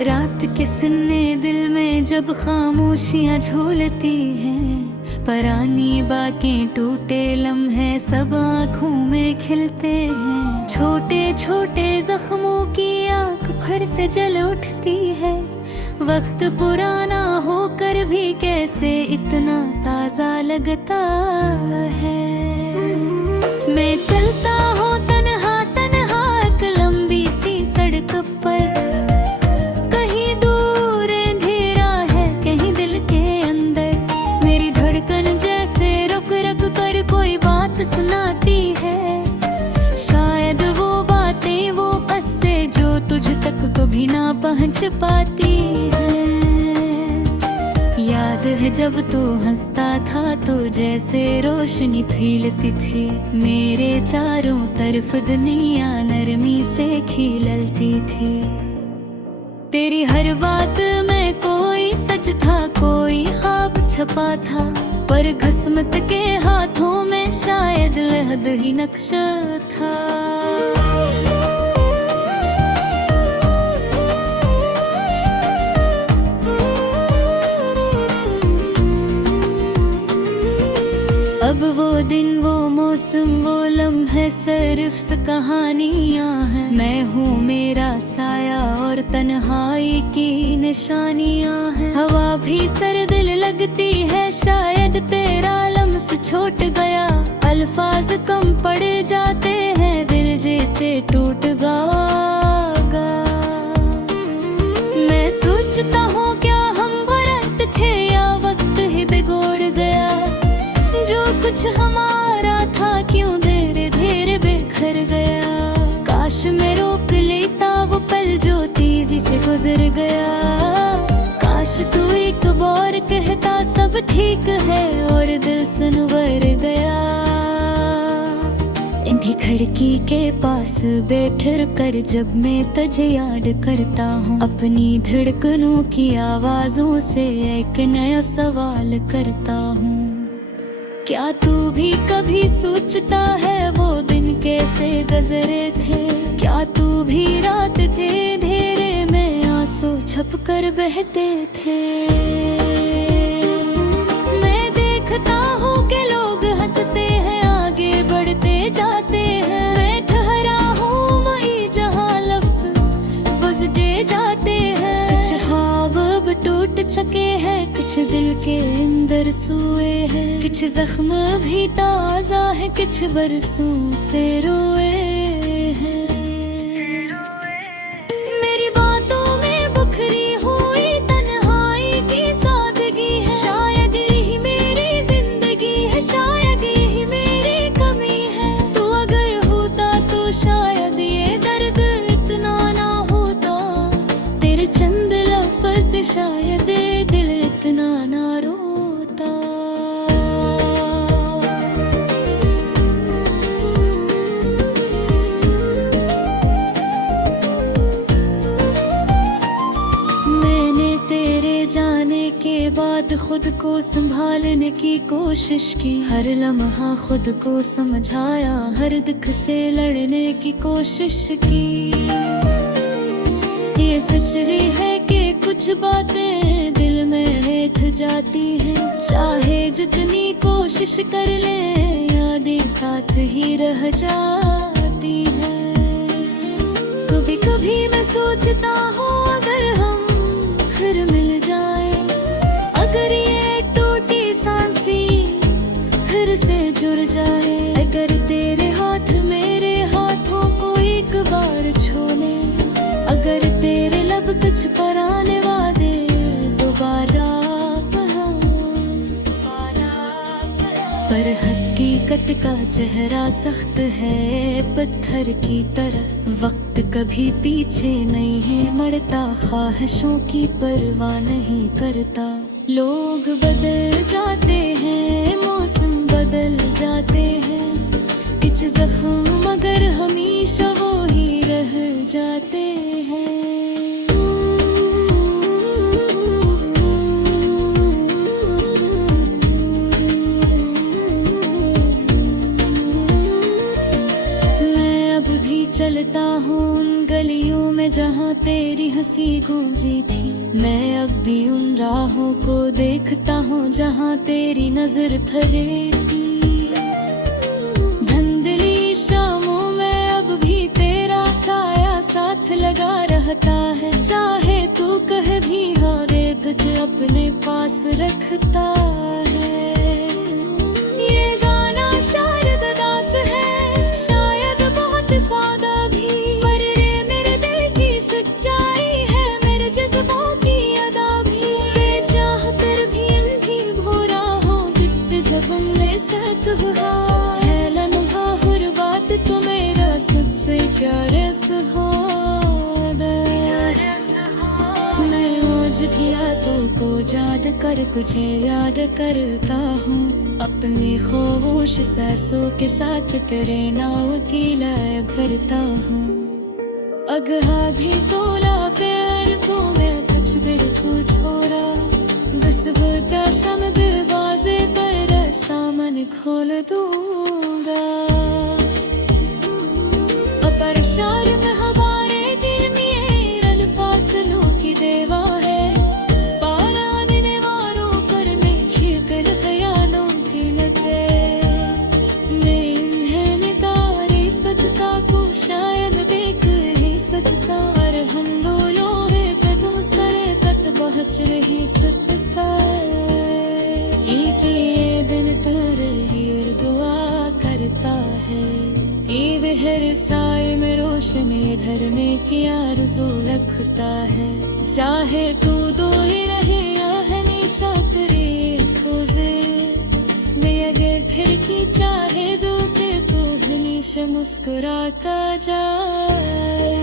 रात के सुन्ने दिल में जब खामोशियां झोलती हैं, परानी बातें टूटे लम्हे सब आँखों में खिलते हैं। छोटे छोटे जख्मों की आँख भर से जल उठती है, वक्त पुराना होकर भी कैसे इतना ताज़ा लगता है। मैं चलता हूँ तन्हा तन्हा एक लंबी सी सड़क पर, कहीं दूर अंधेरा है कहीं दिल के अंदर। मेरी धड़कन जैसे रुक रुक कर कोई बात सुनाती है, शायद वो बातें वो किस्से जो तुझ तक कभी ना पहुँच पाती है। याद है जब तू हंसता था तो जैसे रोशनी फैलती थी, मेरे चारों तरफ दुनिया नरमी से खिलती थी। तेरी हर बात में कोई सच था कोई ख्वाब छपा था, पर किस्मत के हाथों में शायद लहद ही नक्शा था। अब वो दिन वो मौसम वो लम्हे सिर्फ कहानियाँ हैं। मैं हूँ मेरा साया और तन्हाई की निशानियाँ हैं। हवा भी सर्द लगती है, शायद तेरा लम्स छूट गया। अल्फाज कम पड़ जाते हैं, दिल जैसे टूट गया। मैं सोचता हूँ क्या हम बरत थे या वक्त ही बिगड़ गया। जो कुछ हमारा था क्यों धीरे धीरे बिखर गया। काश मैं रोक लेता वो पल जो तेजी से गुजर गया। काश तू एक बार कहता सब ठीक है और दिल संवर गया। इंधी खिड़की के पास बैठ कर जब मैं तुझे याद करता हूँ, अपनी धड़कनों की आवाजों से एक नया सवाल करता हूँ। क्या तू भी कभी सोचता है वो दिन कैसे गुजरे थे? क्या तू भी रात थे अंधेरे में आंसू छप कर बहते थे? मैं देखता हूँ कि लोग हंसते हैं आगे बढ़ते जाते हैं। मैं ठहरा हूँ वहीं जहाँ लफ्ज़ बजते जाते हैं। कुछ ख्वाब अब टूट चुके हैं, कुछ दिल के अंदर सोए हैं। कुछ जख्म भी ताज़ा है, कुछ बरसों से रोए हैं। मेरी बातों में बुखरी हुई तन्हाई की सादगी है। शायद यही मेरी जिंदगी है, शायद यही मेरी कमी है। तू अगर होता तो शायद ये दर्द इतना ना होता। तेरे चंद लफ्ज़ से शायद दिल इतना ना रोता। बाद खुद को संभालने की कोशिश की, हर लम्हा खुद को समझाया, हर दुख से लड़ने की कोशिश की। ये सच है कि कुछ बातें दिल में बैठ जाती हैं, चाहे जितनी कोशिश कर ले यादें साथ ही रह जाती हैं। कभी कभी मैं सोचता हूँ अगर हम फिर मिल जाए, अगर ये टूटी सांसें फिर से जुड़ जाए। अगर तेरे हाथ मेरे हाथों को एक बार छू ले, अगर तेरे लब कुछ पुराने वादे दोबारा पर हकीकत का चेहरा सख्त है पत्थर की तरह। वक्त कभी पीछे नहीं है मड़ता, ख्वाहिशों की परवाह नहीं करता। लोग बदल जाते हैं, मौसम बदल जाते हैं, कुछ जख्म मगर हमेशा वो ही रह जाते हैं। मैं अब भी चलता हूँ उन गलियों में जहाँ तेरी हंसी गूंजी थी। मैं अब भी उन राहों को देखता हूँ जहाँ तेरी नजर ठहरी। धुंधली शामों में अब भी तेरा साया साथ लगा रहता है। चाहे तू कह भी हाँ रे, तुझे अपने पास रखता है। ये गाना शायद दास है, शायद बहुत सादा भी, पर ये मेरे दिल की सच्चाई है, मेरे जज्बों की अदा भी। ये चाह कर भी अनभी भोरा हो, कित जब हमने साथ हुआ है लम्हा हर बात तो मेरा सबसे प्यारा सुहाग। मैं आज भी यादों को याद कर तुझे याद करता हूँ। अपनी खामोश सांसों के साथ तेरे नाव की लय भरता हूँ। अगहा भी तोला प्यार को मैं कुछ दिल को छोड़ा, बस बता सम दरवाजे पर सामन खोल दूंगा। अपर शार में हमारे दिल में रल फासलों की देवा है, पाराने वारों पर में खिलकर ख्यालों की नज़र। मैं इन्हें नितारे सदका को शायद देख ही सकता, और हम दोनों एक दूसरे तक पहुँच नहीं सकता। ये दिन तेरे लिए दुआ करता है, ये हर साए में रोशनी धरने की आरज़ू रखता है। चाहे तू दूर रहे या हमेशा तेरे खोजे, मैं अगर फिर की चाहे दो के तो हमेशा मुस्कुराता जाए।